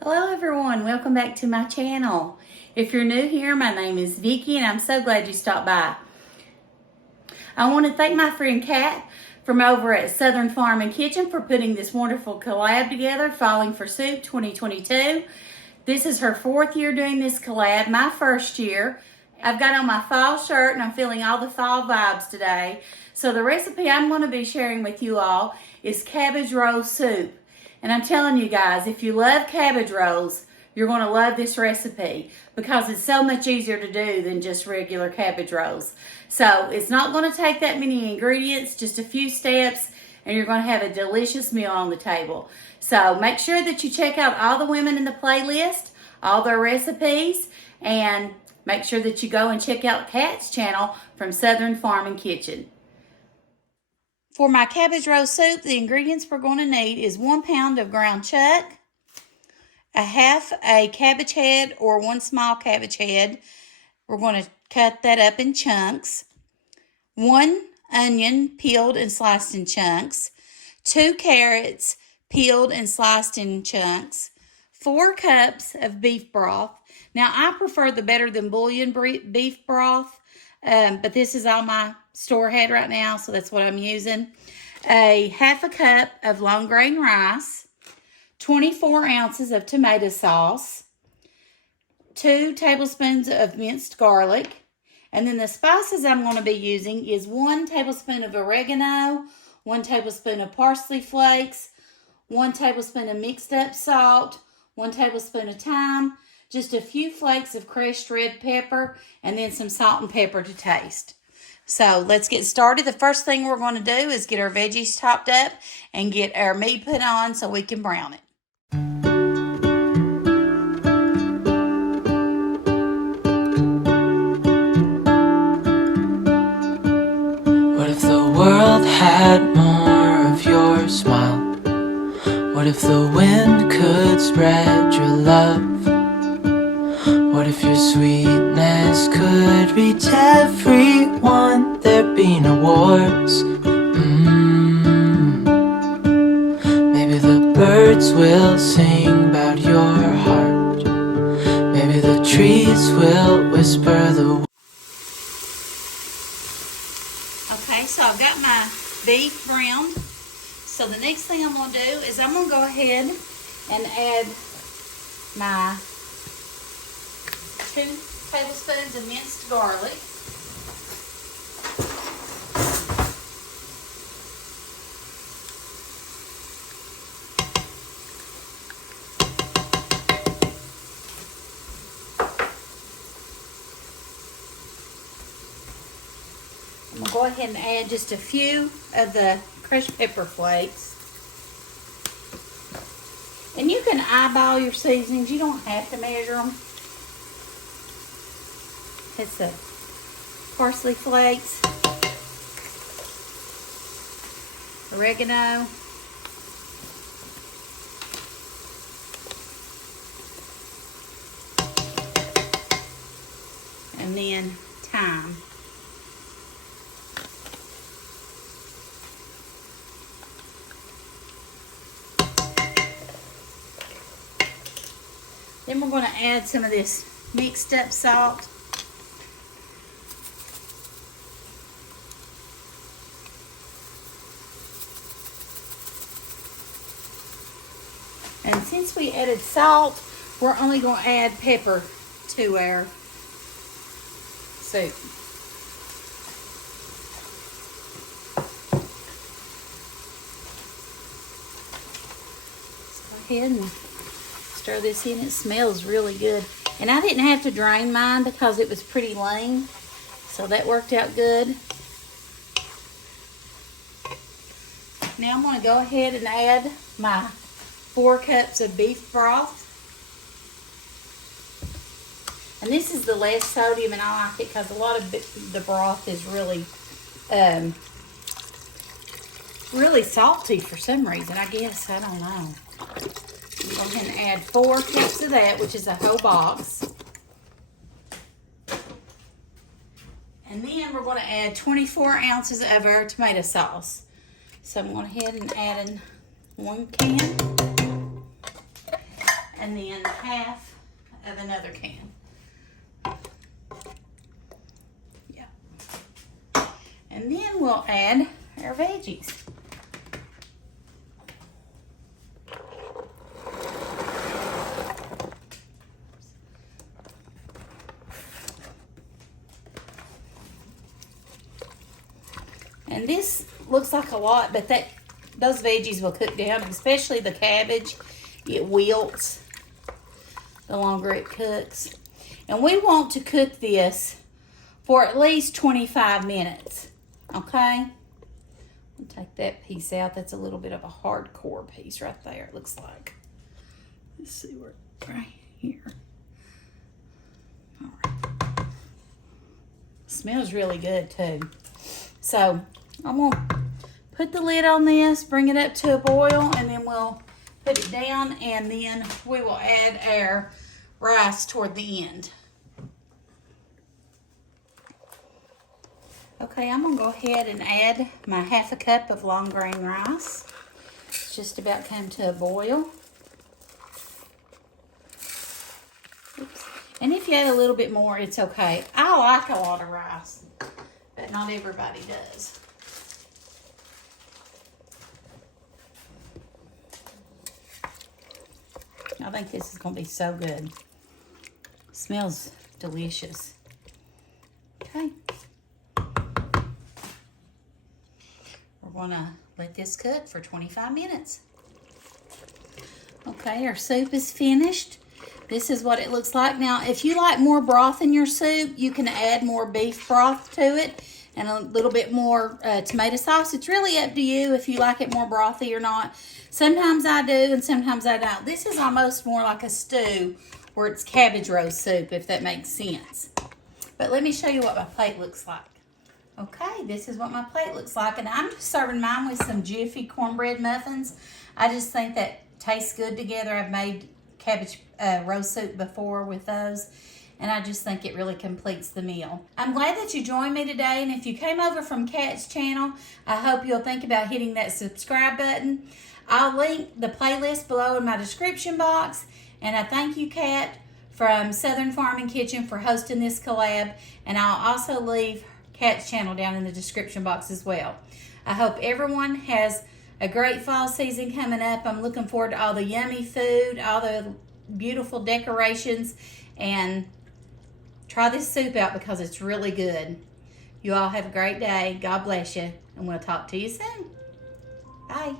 Hello everyone, welcome back to my channel. If you're new here, my name is Vickie and I'm so glad you stopped by. I want to thank my friend Kat from over at Southern Farm and Kitchen for putting this wonderful collab together, Falling for Soup 2022. This is her 4th year doing this collab, my 1st year. I've got on my fall shirt and I'm feeling all the fall vibes today. So the recipe I'm going to be sharing with you all is cabbage roll soup. And I'm telling you guys, if you love cabbage rolls, you're going to love this recipe because it's so much easier to do than just regular cabbage rolls. So it's not going to take that many ingredients, just a few steps, and you're going to have a delicious meal on the table. So make sure that you check out all the women in the playlist, all their recipes, and make sure that you go and check out Kat's channel from Southern Farm and Kitchen. For my cabbage roll soup, the ingredients we're going to need is 1 pound of ground chuck, a half a cabbage head or 1 small cabbage head. We're going to cut that up in chunks. 1 onion peeled and sliced in chunks. 2 carrots peeled and sliced in chunks. 4 cups of beef broth. Now, I prefer the better than bouillon beef broth. But this is all my store had right now, so that's what I'm using. A half a cup of long grain rice, 24 ounces of tomato sauce, 2 tablespoons of minced garlic, and then the spices I'm going to be using is 1 tablespoon of oregano, 1 tablespoon of parsley flakes, 1 tablespoon of mixed up salt, 1 tablespoon of thyme, just a few flakes of crushed red pepper, and then some salt and pepper to taste. So let's get started. The first thing we're going to do is get our veggies chopped up and get our meat put on so we can brown it. What if the world had more of your smile? What if the wind could spread your love? What if your sweetness could reach everyone? There'd be no wars. Maybe the birds will sing about your heart. Maybe the trees will whisper the... Okay, so I've got my beef browned. So the next thing I'm going to do is I'm going to go ahead and add my 2 tablespoons of minced garlic. I'm going to go ahead and add just a few of the crushed pepper flakes. And you can eyeball your seasonings. You don't have to measure them. It's the parsley flakes, oregano, and then thyme. Then we're going to add some of this mixed up salt. And since we added salt, we're only going to add pepper to our soup. Let's go ahead and stir this in. It smells really good. And I didn't have to drain mine because it was pretty lean, so that worked out good. Now I'm going to go ahead and add my 4 cups of beef broth. And this is the less sodium, and I like it because a lot of the broth is really really salty for some reason, I guess. I don't know. I'm going to go ahead and add 4 cups of that, which is a whole box. And then we're going to add 24 ounces of our tomato sauce. So I'm going ahead and add in 1 can. and then half of another can. Yeah. And then we'll add our veggies. And this looks like a lot, but those veggies will cook down, especially the cabbage. It wilts the longer it cooks. And we want to cook this for at least 25 minutes, okay? I'll take that piece out. That's a little bit of a hardcore piece right there, it looks like. Let's see where, right here. All right. Smells really good too. So I'm gonna put the lid on this, bring it up to a boil, and then we'll put it down, and then we will add our rice toward the end. Okay, I'm gonna go ahead and add my half a cup of long grain rice. It's just about come to a boil. Oops. And if you add a little bit more, it's okay. I like a lot of rice, but not everybody does. I think this is going to be so good. Smells delicious. Okay. We're going to let this cook for 25 minutes. Okay, our soup is finished. This is what it looks like. Now, if you like more broth in your soup, you can add more beef broth to it and a little bit more tomato sauce. It's really up to you if you like it more brothy or not. Sometimes I do and sometimes I don't. This is almost more like a stew where it's cabbage roast soup, if that makes sense. But let me show you what my plate looks like. Okay, this is what my plate looks like, and I'm just serving mine with some Jiffy cornbread muffins. I just think that tastes good together. I've made cabbage roast soup before with those, and I just think it really completes the meal. I'm glad that you joined me today, and if you came over from Kat's channel, I hope you'll think about hitting that subscribe button. I'll link the playlist below in my description box, and I thank you, Kat, from Southern Farm and Kitchen for hosting this collab, and I'll also leave Kat's channel down in the description box as well. I hope everyone has a great fall season coming up. I'm looking forward to all the yummy food, all the beautiful decorations, and try this soup out because it's really good. You all have a great day. God bless you, and we'll talk to you soon. Bye.